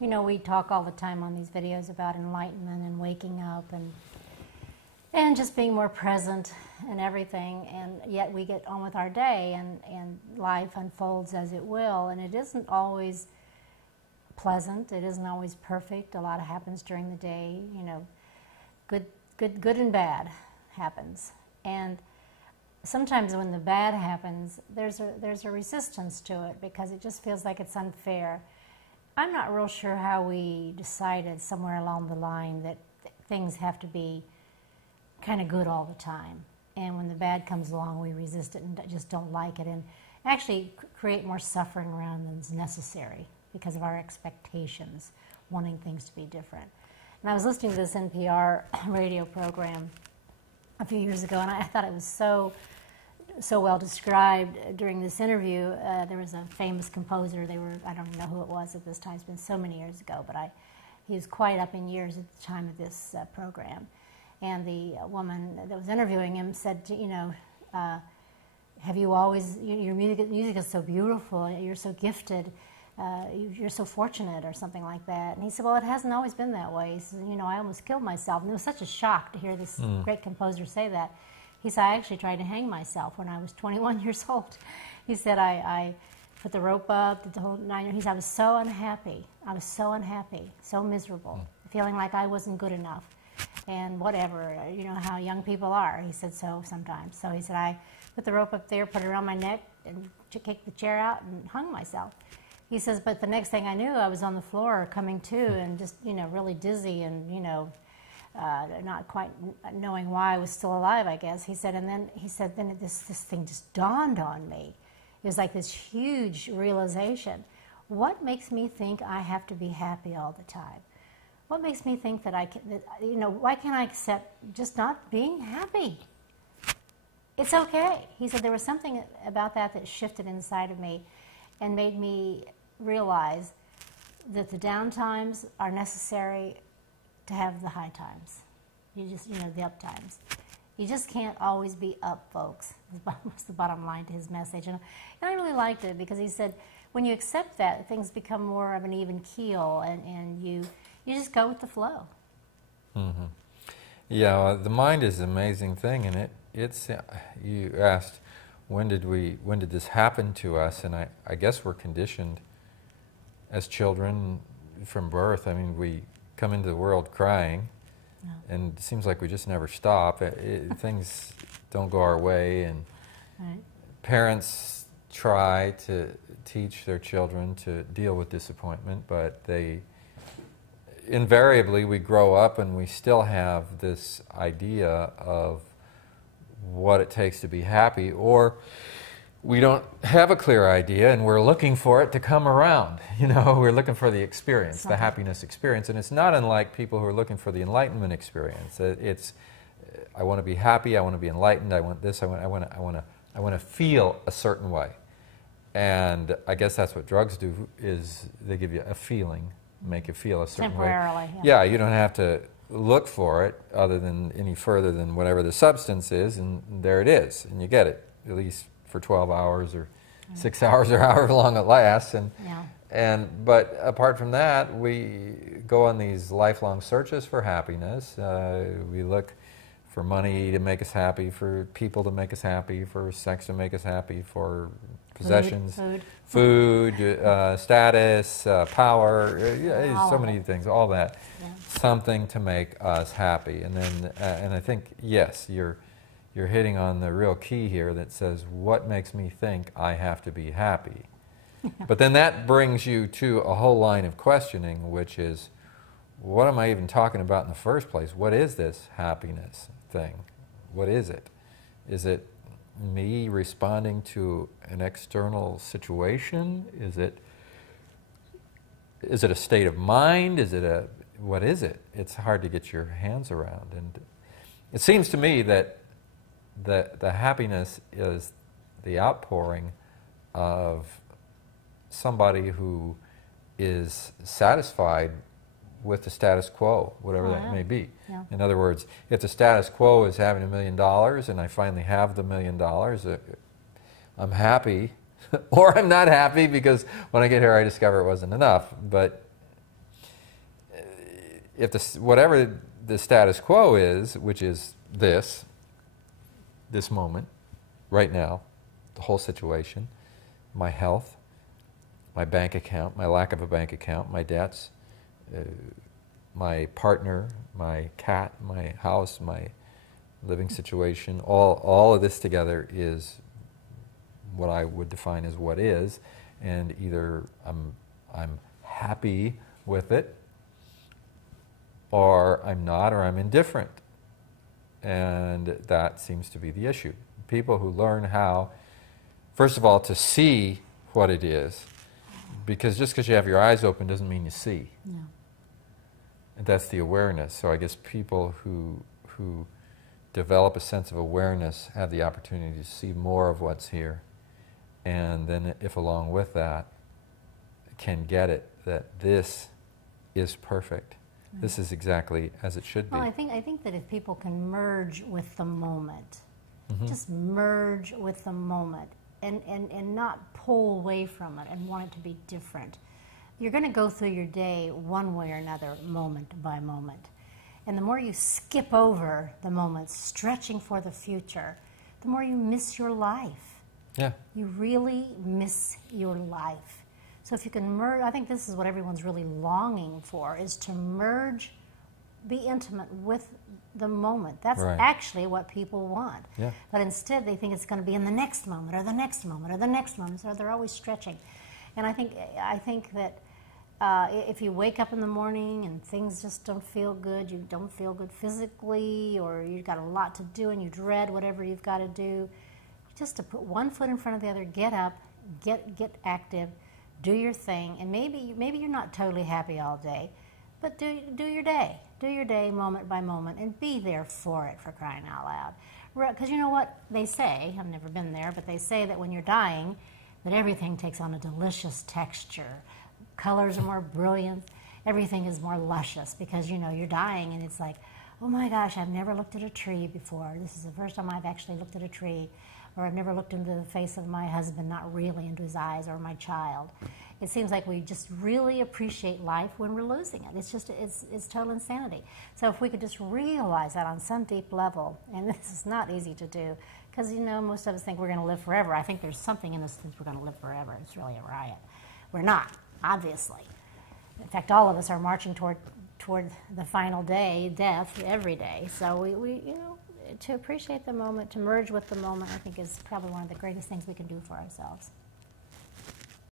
You know, we talk all the time on these videos about enlightenment and waking up and just being more present and everything, and yet we get on with our day and life unfolds as it will, and it isn't always pleasant, it isn't always perfect. A lot happens during the day, you know, good and bad happens. And sometimes when the bad happens, there's a resistance to it because it just feels like it's unfair. I'm not real sure how we decided somewhere along the line that things have to be kind of good all the time. And when the bad comes along, we resist it and just don't like it and actually create more suffering around than is necessary because of our expectations, wanting things to be different. And I was listening to this NPR radio program a few years ago, and I thought it was so well described during this interview. There was a famous composer. I don't know who it was at this time. It's been so many years ago, but he was quite up in years at the time of this program. And the woman that was interviewing him said, you know, have you always, your music is so beautiful, you're so gifted, you're so fortunate, or something like that. And he said, well, it hasn't always been that way. He said, you know, I almost killed myself. And it was such a shock to hear this great composer say that. He said, I actually tried to hang myself when I was 21 years old. He said, I put the rope up, did the whole nine. He said, I was so unhappy. I was so unhappy, so miserable, feeling like I wasn't good enough. And whatever, you know how young people are. He said so sometimes. So he said, I put the rope up there, put it around my neck, and kicked the chair out and hung myself. He says, but the next thing I knew, I was on the floor coming to and just, you know, really dizzy and, you know, not quite knowing why I was still alive, I guess. He said, and then this thing just dawned on me. It was like this huge realization. What makes me think I have to be happy all the time? What makes me think that you know, why can't I accept just not being happy? It's okay. He said there was something about that shifted inside of me and made me realize that the down times are necessary to have the high times. You know, the up times. You just can't always be up, folks. Was the bottom line to his message. And I really liked it because he said, when you accept that, things become more of an even keel and you just go with the flow. Mm-hmm. Yeah, the mind is an amazing thing, and it's. You asked, when did this happen to us? And I guess we're conditioned as children from birth. I mean, we come into the world crying, and it seems like we just never stop. Things don't go our way, and parents try to teach their children to deal with disappointment, but invariably we grow up and we still have this idea of what it takes to be happy, or we don't have a clear idea and we're looking for it to come around. You know, we're looking for the experience, the happiness experience, and it's not unlike people who are looking for the enlightenment experience. It's, I want to be happy, I want to be enlightened, I want this, I want to feel a certain way. And I guess that's what drugs do, is they give you a feeling, make you feel a certain temporarily, way. Yeah, you don't have to look for it other than any further than whatever the substance is, and there it is, and you get it, at least for 12 hours or 6 hours or however long it lasts. But apart from that, we go on these lifelong searches for happiness. We look for money to make us happy, for people to make us happy, for sex to make us happy, for possessions, food, status, power, so many things, all that. Something to make us happy. And then, and I think, yes, you're hitting on the real key here that says, what makes me think I have to be happy? But then that brings you to a whole line of questioning, which is, what am I even talking about in the first place? What is this happiness thing? What is it? Is it me responding to an external situation? Is it a state of mind? What is it? It's hard to get your hands around. And it seems to me that the happiness is the outpouring of somebody who is satisfied with the status quo, whatever that may be. Yeah. In other words, if the status quo is having $1 million and I finally have the $1 million, I'm happy, or I'm not happy because when I get here I discover it wasn't enough. But if whatever the status quo is, which is this moment, right now, the whole situation, my health, my bank account, my lack of a bank account, my debts, my partner, my cat, my house, my living situation, all of this together is what I would define as what is, and either I'm happy with it, or I'm not, or I'm indifferent. And that seems to be the issue. People who learn how, first of all, to see what it is, because just because you have your eyes open doesn't mean you see. No. And that's the awareness. So I guess people who develop a sense of awareness have the opportunity to see more of what's here. And then if along with that, can get it, that this is perfect. Right. This is exactly as it should be. Well, I think that if people can merge with the moment, just merge with the moment, and not pull away from it and want it to be different, you're going to go through your day one way or another, moment by moment. And the more you skip over the moments, stretching for the future, the more you miss your life. Yeah. You really miss your life. So if you can merge, I think this is what everyone's really longing for, is to merge, be intimate with the moment. That's right. Actually what people want. Yeah. But instead they think it's going to be in the next moment or the next moment or the next moment. So they're always stretching. And I think that if you wake up in the morning and things just don't feel good, you don't feel good physically, or you've got a lot to do and you dread whatever you've got to do, just to put one foot in front of the other, get up, get active, do your thing, and maybe you're not totally happy all day, but do your day moment by moment, and be there for it, for crying out loud. Because you know what they say, I've never been there, but they say that when you're dying, that everything takes on a delicious texture. Colors are more brilliant, everything is more luscious, because you know you're dying and it's like, oh my gosh, I've never looked at a tree before. This is the first time I've actually looked at a tree. Or I've never looked into the face of my husband, not really into his eyes, or my child. It seems like we just really appreciate life when we're losing it. It's total insanity. So if we could just realize that on some deep level, and this is not easy to do, because you know most of us think we're going to live forever. I think there's something in us that thinks we're going to live forever. It's really a riot. We're not, obviously. In fact, all of us are marching toward the final day, death, every day. So we to appreciate the moment, to merge with the moment, I think is probably one of the greatest things we can do for ourselves.